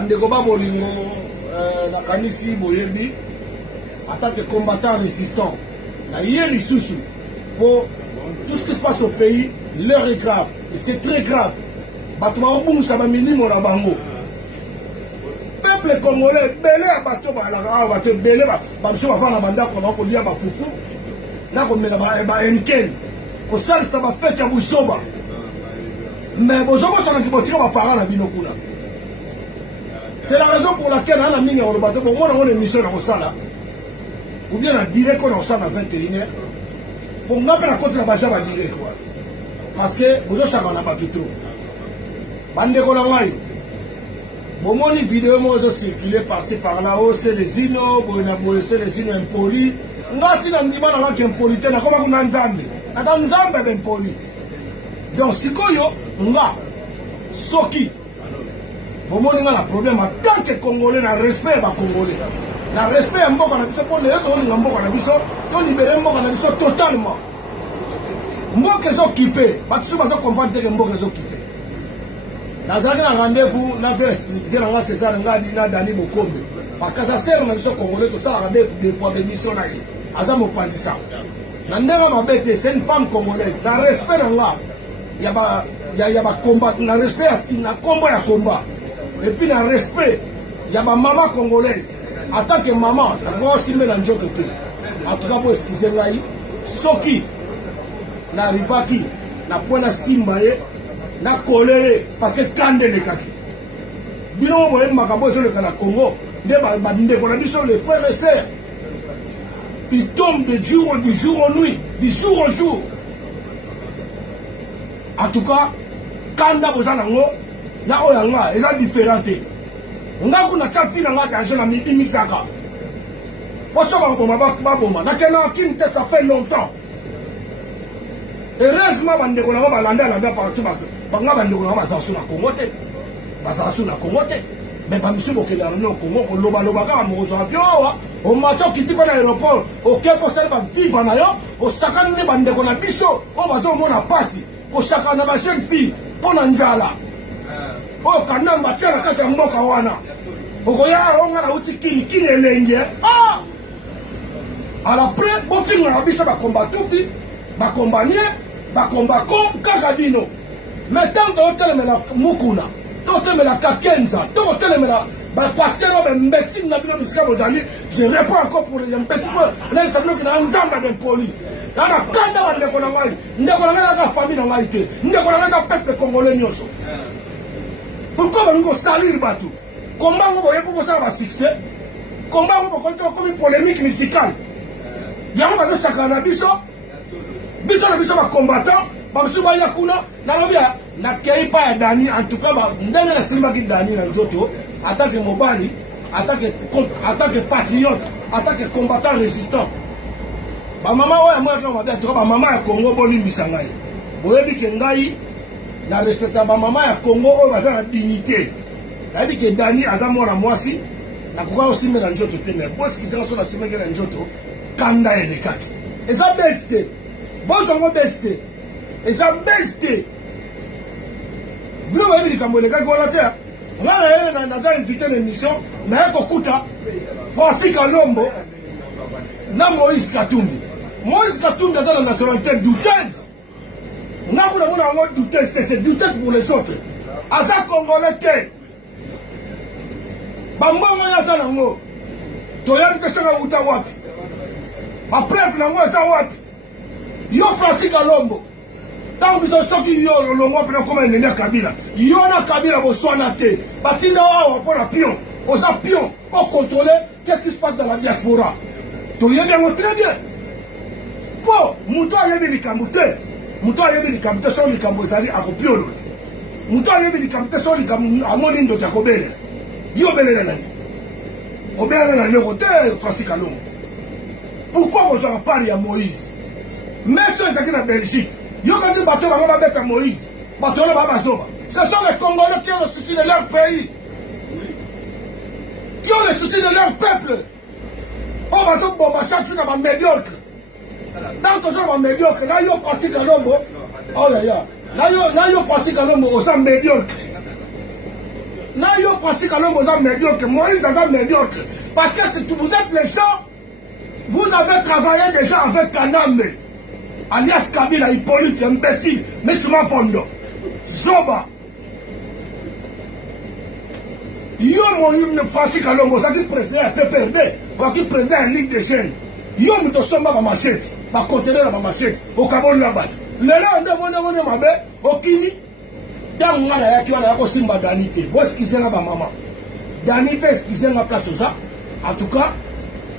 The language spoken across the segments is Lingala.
bandeko babolingo nakanisi boyebi en tant que combattant résistant naye lisusu pour tout ce qui se passe au pays. L'heure est grave et c'est très grave. Bato babungisa bamilimo na bango. Peuple congolais belé a bato balaka bato belé bamso bafana bandako na kolia ba fufu na komela ba enken ko salisa ba fête ya busoba. Mais bozomo sana kibotira ba parents na bino kuna. C'est la raison pour laquelle on a mis en bateau pour moi on a une émission dans ça ou bien en direct on a ça à 21h. Pour moi la côté la base va direct quoi. Parce que vous ça on a pas tout. Bande ko la ngai. Bon mon vidéo moi de circuler passer par là haut c'est les ino, bon c'est les ino impolis. Ngasi na ndima na ka impolité na koma kuna nzambe. Ata nzambe ben poli. Donc sikoyo nga soki bon on a un problème en tant que Congolais na respect ba Congolais. Na respect mboka na biso pour les autres on mboka na biso, to libérer mboka na biso totalement. Mboka zo occupé, ba tsu ba zo comprendre que mboka zo occupé. Na zaki na rendez-vous na vers na César ngadi na Dani Bokombe. Parce que ça sert na biso Congolais to ça rendez-vous des fois de mission na yi. Aza mo pandisa. Na ndenge mabete c'est une femme congolaise. Na respect na nga. Ya ba combat, na respect na combat ya combat. Et puis dans le respect, il y a ma maman congolaise. En tant que maman, je vais aussi mettre en jeu de tout. En tout cas, pour excuser là, Soki, na ribaki, na point simbaye, na colère, parce que quand les kaki. Bino vous voyez ma cabo sur le Congo, des les frères et sœurs. Ils tombent du jour au nuit, du jour au jour. En tout cas, quand vous en avez na oyanga eza différente nga kuna tsafi na nga danger na midi misaka pocho ba boma na kena kinte ça fait longtemps heureusement bande ko na balanda partout ba nga bande ko na bazasu na Congo te bazasu na Congo te mais ba misubo ke la no Congo ko loba ka mo zo avion o macho kiti pa na aéroport o kepo sel ba vivre na yo o sakana ni bande ko na biso o bazo mona pasi ko sakana ba jeune fille pona nzala. Oh, kanamba tena kati ya mboka wana. Okoya onga na uti kini elenge. Ah! Alors après, bo finga na biso ba combat tufi, ba kombanie, ba combat ko kaka bino. Mais tant que otelemela mukuna, to otelemela kakenza, to otelemela ba pasteur ba mbesi na bino bisika bozali, je réponds encore pour les mbesi ko na sabino kina nzamba ben poli. Nana kanda wa ndeko na ngai, ndeko na ngai ka famille na ngai te, ndeko na ngai ka peuple congolais nyonso. Pourquoi on va salir Batou? Comment on va pour ça va succès? Comment on va continuer comme une polémique musicale? Il y a un peu de sakana biso na biso ba combattant, ba msu ba yakuna, na lobia na keipa ya Dani en tout cas ba ndene na simba ki Dani na nzoto, attaque mobali, attaque patriote, attaque combattant résistant. Ba mama oya moi ka ba to ba mama ya Congo boni bisangai. Boyebi ke ngai na respecta ba mama ya Congo oyo baza na dignité. Nayebi ke Dani aza mwana mwasi na koka osimela nzoto te mais bosi kisanga so na simenge na nzoto kanda elekaki. Eza beste. Bozongo beste. Eza beste. Bino bayebi likambo elekaki wana te. Nga na yele naza invité na émission naye kokuta Francis Kalombo na Moïse Katumbi. Moïse Katumbi aza na nationalité douteuse. On a un douté, c'est douté pour les autres. Asa Congolais te. Bamba moya sa nango. Toya mtesanga uta wapi. Ma preuve nango sa wapi. Yo Francis Kalombo. Tant biso soki yo longo pena koma nene Kabila. Yo na Kabila bo swana te. Batinda wa pour la pion. Osa pion pour contrôler qu'est-ce qui se passe dans la diaspora. Toya bien très bien. Po, muto yebi likamute. Muto ayebi likamute so likambo zali akopiolo. Muto ayebi likamute so likambo amoni ndo takobele. Yo belele nani. Obele na le côté Francis Kalombo. Pourquoi vous en parlez à Moïse? Mais ceux qui sont en Belgique, yo quand tu bateau va mettre Moïse. Bateau va bazoba. Ce sont les Congolais qui ont le souci de leur pays. Qui ont le souci de leur peuple. On va se bomber chaque jour dans médiocre. Tant que ça va médiocre, là, il y a Francis Kalombo. Oh là là. Là, il y a Francis Kalombo au sein médiocre. Nayo Francis Kalongo est médiocre, Moïse est médiocre. Parce que vous êtes les gens, vous avez travaillé déjà avec Kanambe, alias Kabila, Hippolyte, imbécile, Messuma Fondo, Zoba. Yo Francis Kalongo, ça qui président à PPRD, qui président à Ligue des Jeunes. Yo mutosomba ma machette, ma conteneur ma machette, au Cameroun là-bas. Lelo on mabe, au Kini. Dans mon yaki wana yako simba danité. Boss qui zenga ba maman. Danité qui zenga place ça. En tout cas,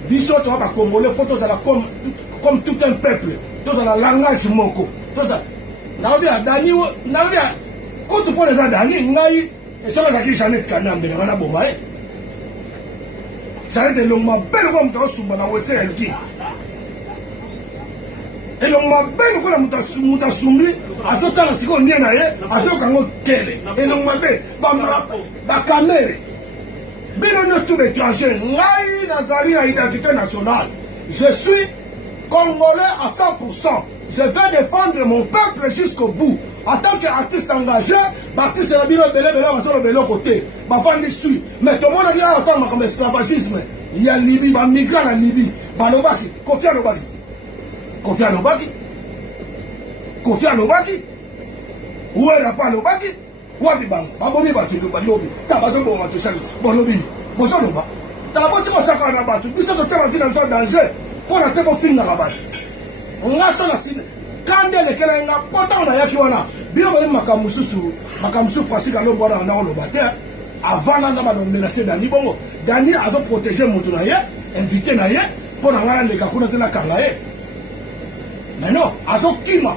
biso to ba congolais photos à la comme tout un peuple. Tous à la langage moko. Tous à naodia dani naodia quand tu prends les dani ngai et ça la qui Jeannette Kanambe na bomba eh. Jeannette longma belle comme to sumba na wese elki. Et l'on m'a bien qu'on a muta sumbi, à ce temps si on vient naïe, à ce qu'on télé. Et l'on m'a bien, ba caméra. Bien on est tout étranger. Naïe Nazari à identité nationale. Je suis congolais à 100%. Je vais défendre mon peuple jusqu'au bout. En tant qu'artiste engagé, Baptiste la bilo belé va sur le belé côté. Ma femme suit. Mais tout le monde a dit attends comme esclavagisme. Il y a Libye, ba migrant en Libye, ba Lobaki, Kofi Lobaki. Kofi Lobaki. Kofi Lobaki. Où est la pas Lobaki? Où est Bang? Babomi Baki, Lobi. Tabazo bon tout ça. Bon Lobi. Bozo Loba. Tabazo ko saka na batu. Biso to tellement dans danger. Pour la tête au fin dans la base. On a ça la signe. Quand les kena nga pota na yaki wana. Bilo ba makamusu Francis Kalongo na Lobate. Avant na ba menacer Dani bongo. Dani a protéger mutu na ye, invité na ye pour ngala ndeka kuna tena kanga ye. Mais non, azo kima.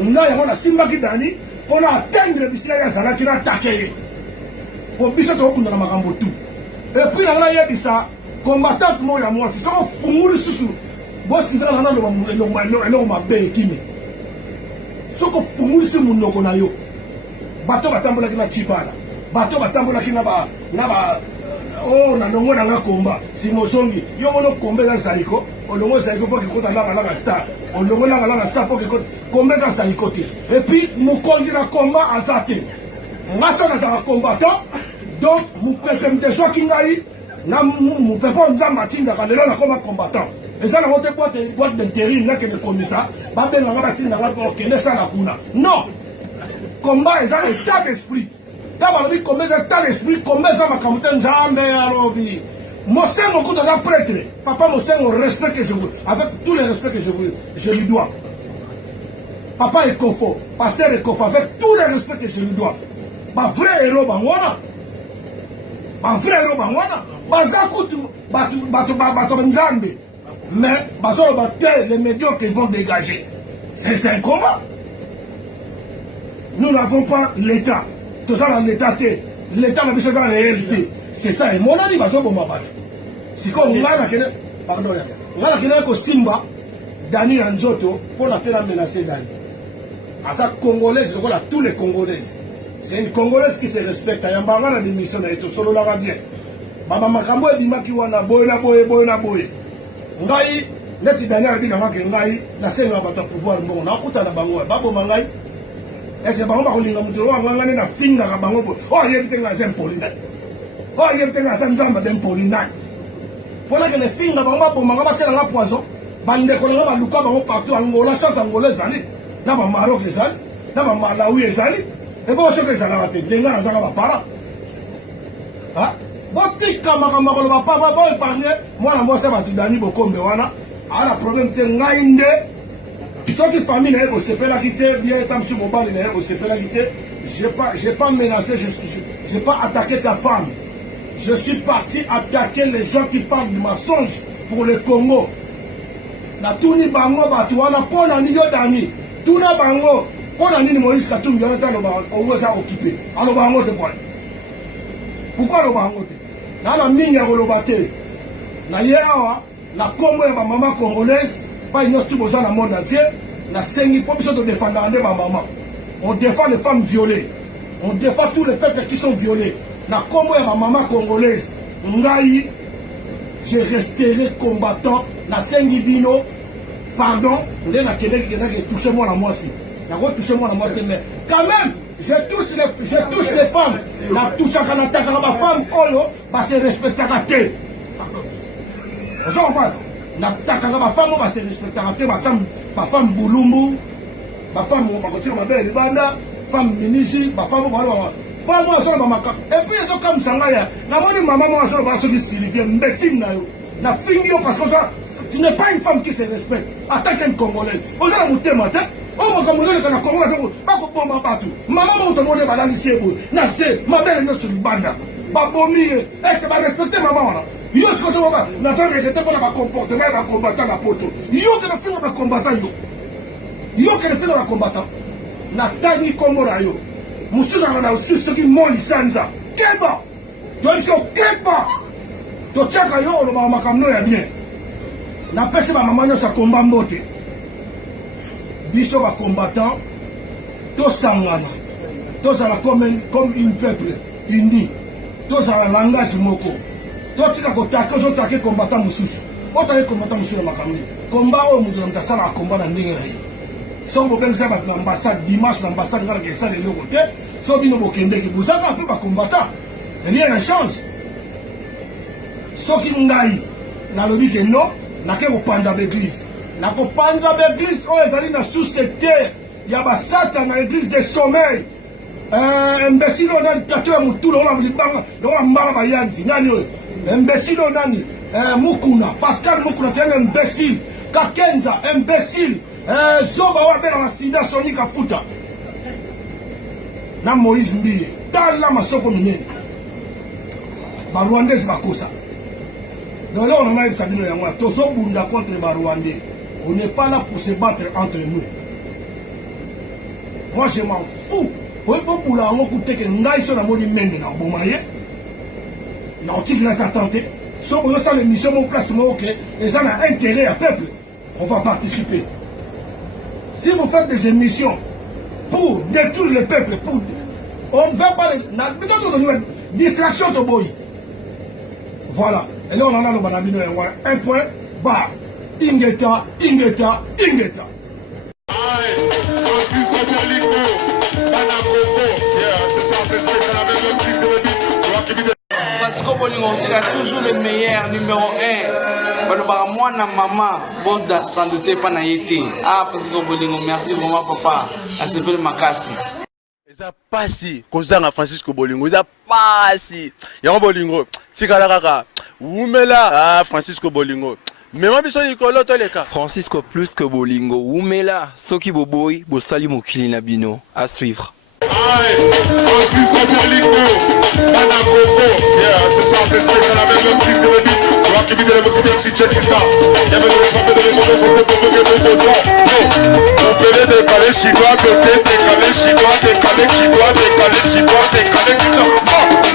On a yona simba ki Dani pour atteindre bisika ya zala ki na attaquer. Pour biso to kuna na makambo tout. Et puis na ya bisa combattant mo ya moi, c'est ça funguli susu. Boss qui zala na lo ma be kimi. Soko funguli se munoko na yo. Bato batambola ki na chipala. Bato batambola ki na ba oh na ndongo na nga komba si mosongi yo mono kombe za saiko olongo saiko pour que kota la star olongo la star pour que kombe za saiko te et puis mukonzi na komba azate ngaso na ta combattant donc mu pepe mteso kingai na mu pepe nzamba tinda ka lelo na koma combattant et ça na wote boîte d'intérim na que de commissaire ba ben nga batinda nga ko kende sana kuna non combat est un état d'esprit. D'abord, combien d'état d'esprit, combien ça m'a commenté un jambe à l'objet. Moi, c'est mon coup de la prêtre. Papa, moi, c'est mon respect que je veux. Avec tous les respects que je lui dois. Papa est confort. Pasteur est confort. Avec tous les respects que je lui dois. Ma vrai héros, Bangwana. Ma vrai héros, Bangwana. Bazakutu, Bato Nzambe. Mais, Bato les médiocres qui vont dégager. C'est un combat. Nous n'avons pas l'État. Tout ça dans l'État, l'État n'a pas la réalité. C'est ça. Et mon ami va se bombarder. Si comme on a pardon, on a que Simba, Dani Njoto, pour la faire menacer Dani. À sa Congolaise, je crois tous les Congolaises. C'est une Congolaise qui se respecte. Il y a un démission et tout solo là bien. Maman Makambo et Dimaki wana boy na boy. Ngai, neti Dani a dit dans Ngai, la scène va pouvoir bon. On a écouté la bango, babo mangai. Est-ce que bango ba kolinga mutu o nganga na finga ka bango bo o yemte nga zempolina o yemte nga sanzamba dempolina fona que les finga bango bo manga ba tsela nga poison bande ko nga ba luka bango partout Angola chance Angola zali na ba Maroc zali na ba Malawi zali e bo so que ça la te denga na zanga ba para ha botika makamba ko ba papa bo épargner moi na moi ça ba tudani bokombe wana ala problème te ngainde. Ceux qui famille n'a pas séparé la quitté, bien étant sur mon bal, n'a pas séparé la quitté. J'ai pas menacé, j'ai pas attaqué ta femme. Je suis parti attaquer les gens qui parlent de mensonges pour le Congo. Na tuni bango batuana pour la niyo dani. Tuna bango pour la nini Moïse Katumbi on est le Congo ça occupé. Alors bango te quoi? Pourquoi le bango te? Na la mine ya kolobate. Na yewa na Congo ya maman congolaise. Pas une autre chose dans le monde entier. La scène pour de défendre ma maman. On défend les femmes violées. On défend tous les peuples qui sont violés. La Congo et ma maman congolaise. Ngai, je resterai combattant. La scène bino, pardon, on est là qui touche moi la moi aussi. La touche moi la moi mais quand même, Je touche les femmes. La touche à Kanataka, ma femme, Oyo, va se respecter à terre. Vous comprenez? La taka ma femme, va se respecter à terre. Ma femme Boulumbu, ma femme, ma côté, ma belle Banda, femme Minisi, ma femme, femme, et puis, il y a comme ça, la maman, moi, je vais se Sylvie, imbécile, na fille, parce que tu n'es pas une femme qui se respecte. En tant qu'un Congolais, on a un thème, oh, mon Congolais, quand on a Congolais, pas qu'on bombe partout. Maman, on te demande à l'lycée, ma belle est sur le banda. Ma bombe, et tu vas respecter maman. Yo, ce que tu vas faire, je n'étais pas dans ma comportement, ma combattant la poteau. Yo, que le film de combattant, yo, que le film de combattant. Na tani Komora, yo. Moussou, on a aussi ce qui m'a Sanza. Keba! Tu as dit, Keba! Tu tiens qu'à yo, le maman, ya bien. Na pese ma maman, sa combat mbote. Biso ba combattant, to sangana, to sala comme une peuple uni, to sala langage moko, to tika kotaka, to take combattant mususu, to take combattant mususu na makamni, combat o mudu na sala combat na ndenge rai. So bo benza ba ambassade dimanche na ambassade ngala ke sala le côté, so bino bo kende ki buzaka pe ba combattant, rien ne change. So ki ngai na lobi ke non, na ke ko panja l'église. Na kopanja l'église oyo ezali na sous-secteur ya basata na église de sommeil. Imbécile nani tato ya mutula ola libanga ola mbala bayanzi nani oyo. Imbécile nani Mukuna Pascal Mukuna tiens imbécile Kakenza imbécile Zoba wa bela na sida Sonika Futa na Moïse Mbile tala masoko minene ba Rwandais bakosa. Donc là on a eu sabino ya moi tozo bunda contre ba Rwandais. On n'est pas là pour se battre entre nous. Moi, je m'en fous. Oui, pour la que n'a pas même dans Bomaye. N'a pas tenté. Sauf que ça, l'émission, mon place, ok. Et ça a intérêt à peuple. On va participer. Si vous faites des émissions pour détruire le peuple, on ne va pas. Peut-être distraction de boy. Voilà. Et là, on en a le banabino. Un point, barre. Ingeta. Parce que on tire toujours le meilleur numéro 1. Bah moi na maman, bon da sans doute pas na yété. Ah parce que bolingo merci vraiment papa. À ce peu makasi. Eza pasi kozanga Francisco Bolingo. Eza pasi. Yango Bolingo. Tikala kaka. Umela ah Francisco Bolingo. Mais moi, Francisco plus que Bolingo. Oumela, Soki Boboy, Bosali Mokili Nabino. À suivre. Francisco Bolingo, Banakoko. Yeah, ce soir c'est spécial avec le clip de l'ébit. Tu vois qui vit de la musique, si check ça. Il y avait le respect de l'émotion, c'est pour que les proposons. On peut les décaler, chinois, décaler, chinois, décaler, chinois, décaler, chinois, décaler, chinois.